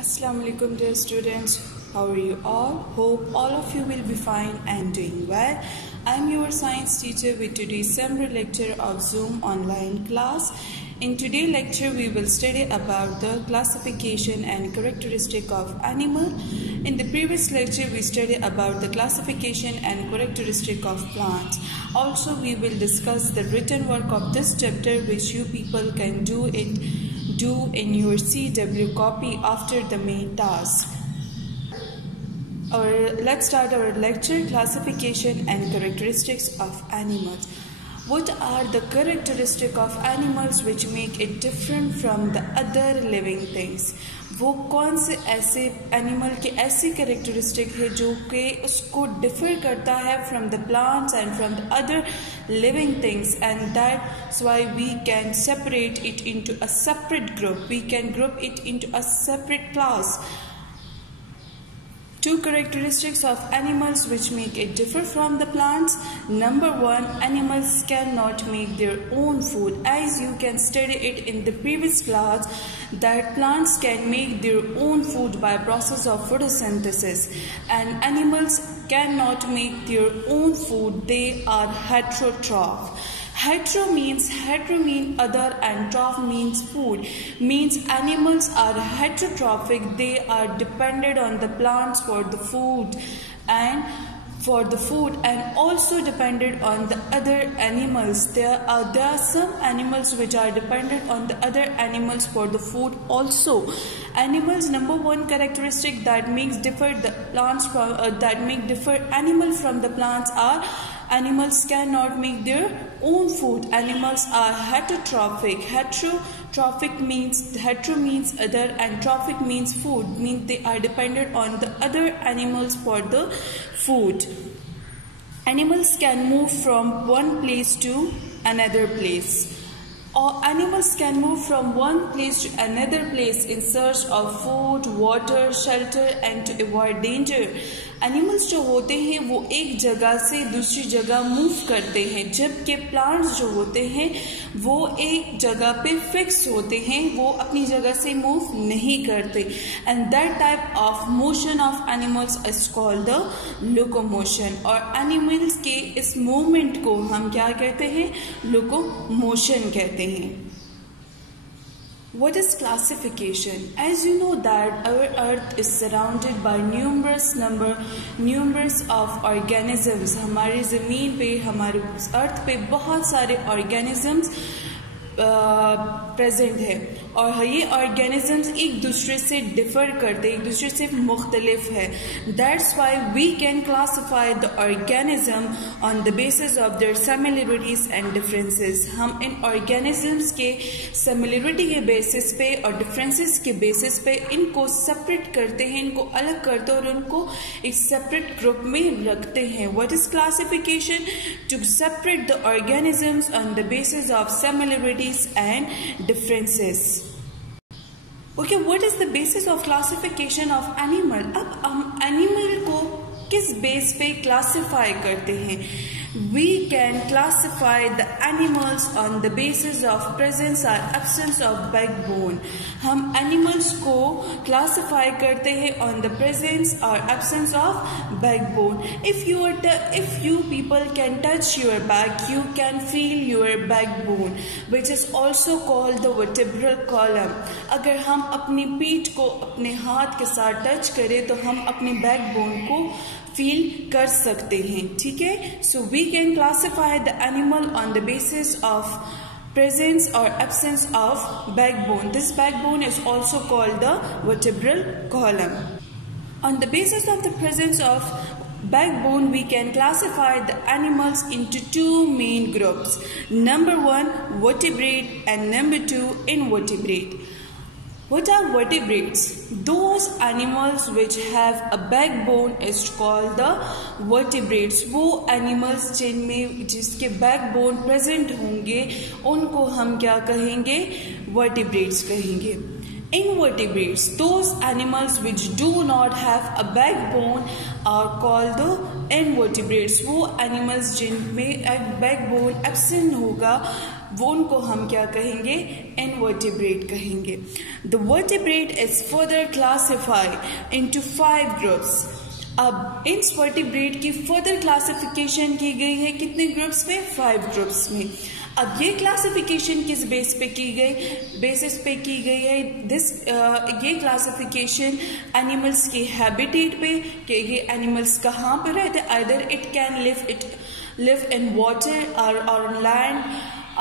Assalamu alaikum dear students, how are you all? Hope all of you will be fine and doing well. I am your science teacher with today's summary lecture of Zoom online class. In today's lecture we will study about the classification and characteristic of animal. In the previous lecture we studied about the classification and characteristic of plants. Also we will discuss the written work of this chapter which you people can do in your CW copy after the main task. Let's start our lecture, classification and characteristics of animals. What are the characteristics of animals which make it different from the other living things? वो कौन से ऐसे animal के ऐसी characteristic है जो कि उसको डिफर करता है from the plants and from the other living things, and that's why we can separate it into a separate group, we can group it into a separate class. Two characteristics of animals which make it differ from the plants. Number one, animals cannot make their own food. As you can study it in the previous class, that plants can make their own food by process of photosynthesis, and animals cannot make their own food. They are heterotroph. Hetero means other and troph means food. Means animals are heterotrophic. They are dependent on the plants for the food and also dependent on the other animals. There are some animals which are dependent on the other animals for the food also. Animals, number one characteristic that makes differ the plants from animal from the plants are animals cannot make their own food. Animals are heterotrophic. Heterotrophic means hetero means other and trophic means food, means they are dependent on the other animals for the food. Animals can move from one place to another place. Or animals can move from one place to another place in search of food, water, shelter and to avoid danger. Animals जो होते हैं वो एक जगह से दूसरी जगह move करते हैं, जबकि प्लांट्स जो होते हैं वो एक जगह पे फिक्स होते हैं, वो अपनी जगह से मूव नहीं करते. And that type of motion of animals is called the locomotion. और एनिमल्स के इस मूवमेंट को हम क्या कहते हैं? लोकोमोशन कहते हैं. What is classification? As you know that our earth is surrounded by numerous of organisms. हमारी ज़मीन पे, हमारे अर्थ पे बहुत सारे organisms प्रेजेंट है और ये ऑर्गेनिजम्स एक दूसरे से डिफर करते, एक दूसरे से मुख्तलिफ है. That's why we can classify the organism on the basis of their similarities and differences. हम इन ऑर्गेनिजम्स के सिमिलरिटी के बेसिस पे और डिफरेंसेस के बेसिस पे इनको सेपरेट करते हैं, इनको अलग करते हैं और उनको एक सेपरेट ग्रुप में रखते हैं. What is classification? To separate the organisms on the basis of similarities and differences. Okay, what is the basis of classification of animal? अब हम animal को किस बेस पे क्लासिफाई करते हैं? We can classify the animals on the basis of presence or absence of backbone. हम animals को classify करते हैं on the presence or absence of backbone. If you people can touch your back, you can feel your backbone, which is also called the vertebral column. अगर हम अपनी पीठ को अपने हाथ के साथ टच करें तो हम अपने बैकबोन को फील कर सकते हैं. ठीक है? So we can classify the animal on the basis of presence or absence of backbone. This backbone is also called the vertebral column. On the basis of the presence of backbone, we can classify the animals into two main groups. Number one, vertebrate, and number two, invertebrate. What are vertebrates? Those animals which have a backbone is called the vertebrates. वो animals जिसके backbone present होंगे उनको हम क्या कहेंगे? Vertebrates कहेंगे. Invertebrates, those animals which do not have a backbone are called the invertebrates. वो animals जिनमें एक backbone absent होगा वो उनको हम क्या कहेंगे, इनवर्टिब्रेट कहेंगे। The vertebrate is further classified into 5 groups. अब इनवर्टिब्रेट की फर्दर क्लासिफिकेशन की गई है कितने ग्रुप्स में, 5 ग्रुप्स में। अब ये क्लासिफिकेशन किस बेसिस पे की गई है, ये क्लासिफिकेशन एनिमल्स की हैबिटेट पे कि ये एनिमल्स कहाँ पर रहते हैं। Either it can live in water or on land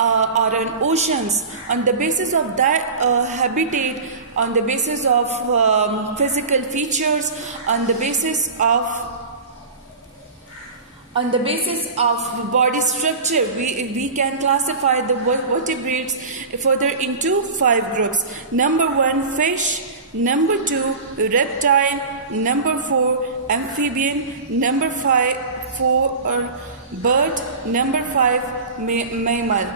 or on oceans. On the basis of that habitat, on the basis of physical features, on the basis of body structure, we can classify the vertebrates further into 5 groups. Number 1, fish. Number 2, reptile. Number 4, amphibian. Number 4 bird. Number 5, mammal.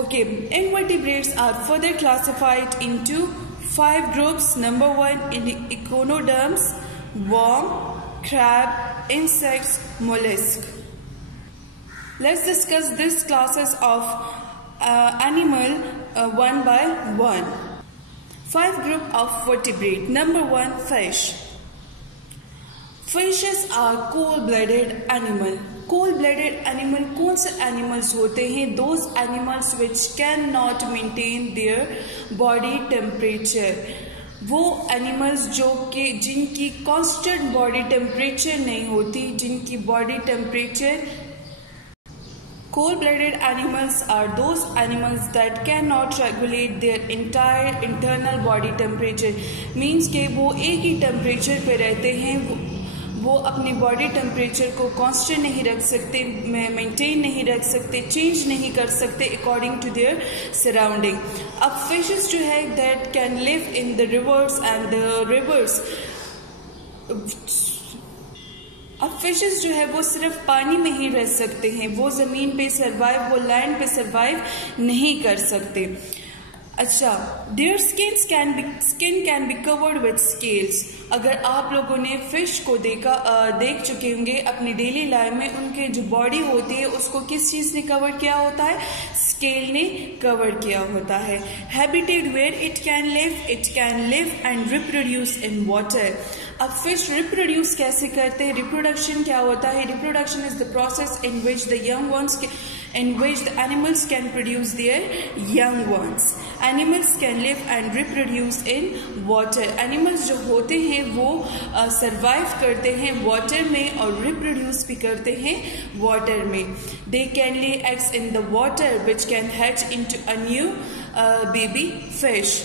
Okay, invertebrates are further classified into 5 groups. Number 1, echinoderms, worm, crab, insects, mollusk. Let's discuss these classes of animal one by one. 5 group of vertebrate. Number 1, fish. Fishes are cold-blooded animal. Cold-blooded animal कौन से animals होते हैं? Those animals which cannot maintain their body temperature. वो animals जो कि जिनकी constant body temperature नहीं होती, जिनकी body temperature cold-blooded animals are those animals that cannot regulate their entire internal body temperature. Means कि वो एक ही टेम्परेचर पे रहते हैं, वो अपनी बॉडी टेम्परेचर को कांस्टेंट नहीं रख सकते, मेंटेन नहीं रख सकते, चेंज नहीं कर सकते अकॉर्डिंग टू देयर सराउंडिंग। अब फिशेस जो है that can live in the reverse and the reverse. अब फिशेस जो है वो सिर्फ पानी में ही रह सकते हैं, वो जमीन पे सरवाइव, वो लैंड पे सरवाइव नहीं कर सकते। अच्छा, their skin can be covered with scales. अगर आप लोगों ने फिश को देख चुके होंगे अपनी डेली लाइफ में, उनके जो बॉडी होती है उसको किस चीज ने कवर किया होता है, स्केल ने कवर किया होता है। Habitat where it can live and reproduce in water. अब फिश रिप्रोड्यूस कैसे करते हैं, रिप्रोडक्शन क्या होता है? Reproduction is the process in which the young ones in which the animals can produce their young ones. Animals can live and reproduce in water. Animals जो होते हैं वो survive करते हैं water में और reproduce भी करते हैं water में. They can lay eggs in the water which can hatch into a new baby fish.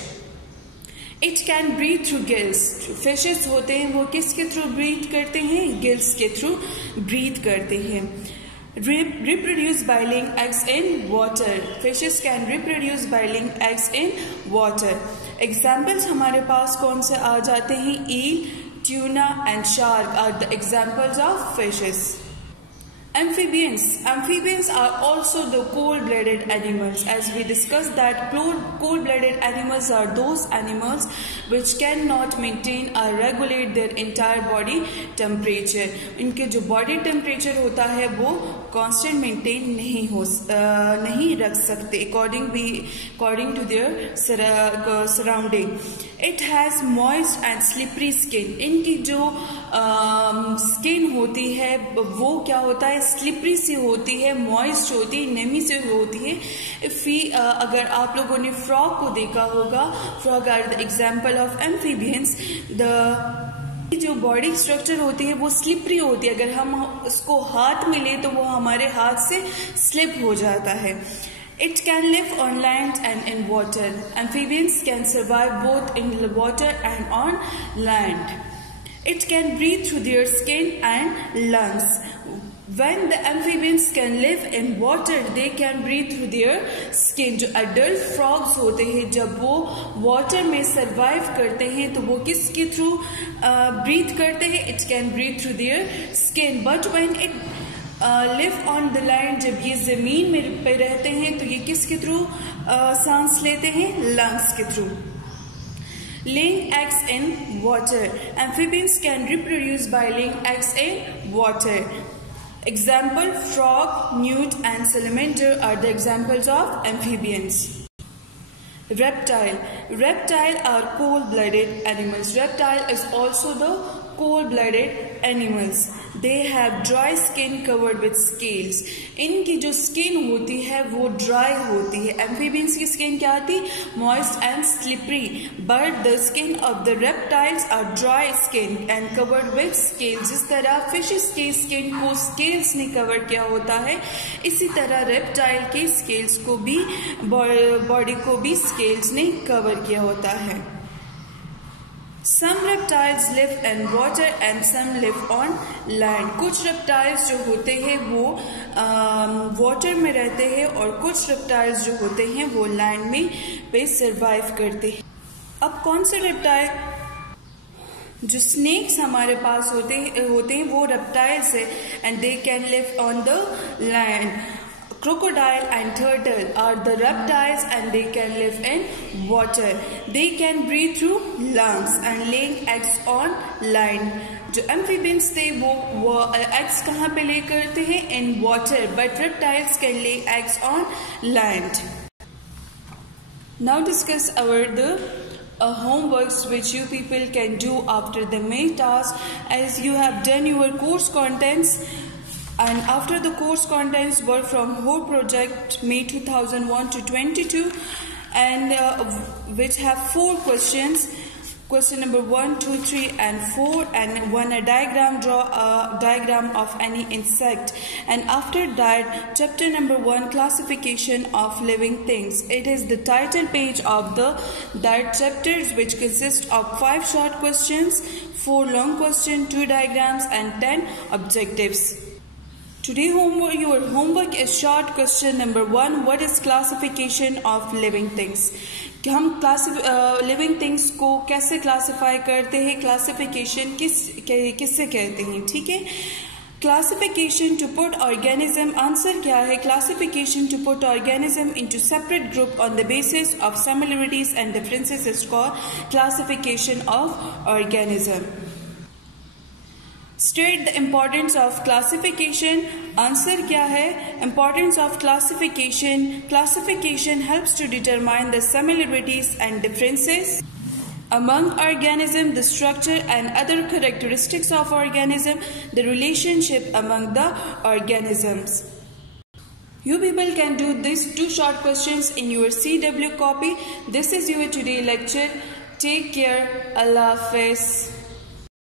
It can breathe through gills. Fishes होते हैं वो किसके थ्रू breathe करते हैं? Gills के थ्रू breathe करते हैं. Reproduce by laying eggs in water. Fishes can reproduce by laying eggs in water. Examples हमारे पास कौन से आ जाते हैं? Eel, tuna and shark are the examples of fishes. Amphibians are also the cold-blooded animals. As we discussed that cold-blooded animals are those animals which cannot maintain or regulate their entire body temperature. इनके जो body temperature होता है वो constant maintain नहीं रख सकते according to their surrounding. It has moist and slippery skin. इनकी जो स्किन होती है वो क्या होता है, स्लिपरी सी होती है, मॉइस्ट होती है, नमी से होती है। अगर आप लोगों ने फ्रॉग को देखा होगा, frog are the example of amphibians. जो बॉडी स्ट्रक्चर होती है वो स्लिपरी होती है, अगर हम उसको हाथ में ले तो वो हमारे हाथ से स्लिप हो जाता है। It can live on land and in water. Amphibians can survive both in water and on land. It can breathe through their skin and lungs. When the amphibians can live in water, they can breathe through their skin. जो adult frogs होते हैं जब वो water में survive करते हैं तो वो किसके through breathe करते हैं? It can breathe through their skin. But when it live on the land, जब ये जमीन में पे रहते हैं तो ये किसके थ्रू सांस लेते हैं? लंग्स के through. Laying eggs in water. Amphibians can reproduce by laying eggs in water. Example, frog, newt and salamander are the examples of amphibians. Reptile. Reptile are cold-blooded animals. Reptile is also the cold-blooded animals. They have dry skin covered with scales. इनकी जो skin होती है वो dry होती है. Amphibians की skin क्या होती है? Moist and slippery. But the skin of the reptiles are dry skin and covered with scales. जिस तरह fishes के skin को scales ने cover किया होता है, इसी तरह reptile के scales को भी body को भी scales ने cover किया होता है. Some reptiles live in water and some live on land. कुछ reptiles जो होते हैं वो water में रहते हैं और कुछ reptiles जो होते हैं वो land में पे survive करते हैं. अब कौन से reptile जो snakes हमारे पास होते हैं वो reptiles है and they can live on the land. Crocodile and turtle are the reptiles and they can live in water. They can breathe through lungs and laying eggs on land. जो amphibians थे वो eggs कहाँ पे lay करते हैं? In water. But reptiles can lay eggs on land. Now discuss the homeworks which you people can do after the main task, as you have done your course contents. And after the course contents were from whole project May 2001 to 22, and which have 4 questions. Question number 1, 2, 3 and 4, and one a diagram. Draw a diagram of any insect. And after that, chapter number 1, classification of living things. It is the title page of that chapters, which consist of 5 short questions, 4 long questions, 2 diagrams and 10 objectives. Today your homework is short question number 1. What is classification of living things? हम living things को कैसे classify करते हैं? Classification किससे कहते हैं? ठीक है. Classification to put organism. Answer क्या है? Classification to put organism into separate group on the basis of similarities and differences is called classification of organism. State the importance of classification. Answer क्या है? Importance of classification. Classification helps to determine the similarities and differences among organism, the structure and other characteristics of organism, the relationship among the organisms. You people can do these 2 short questions in your CW copy. This is your today lecture. Take care. Allah Hafiz.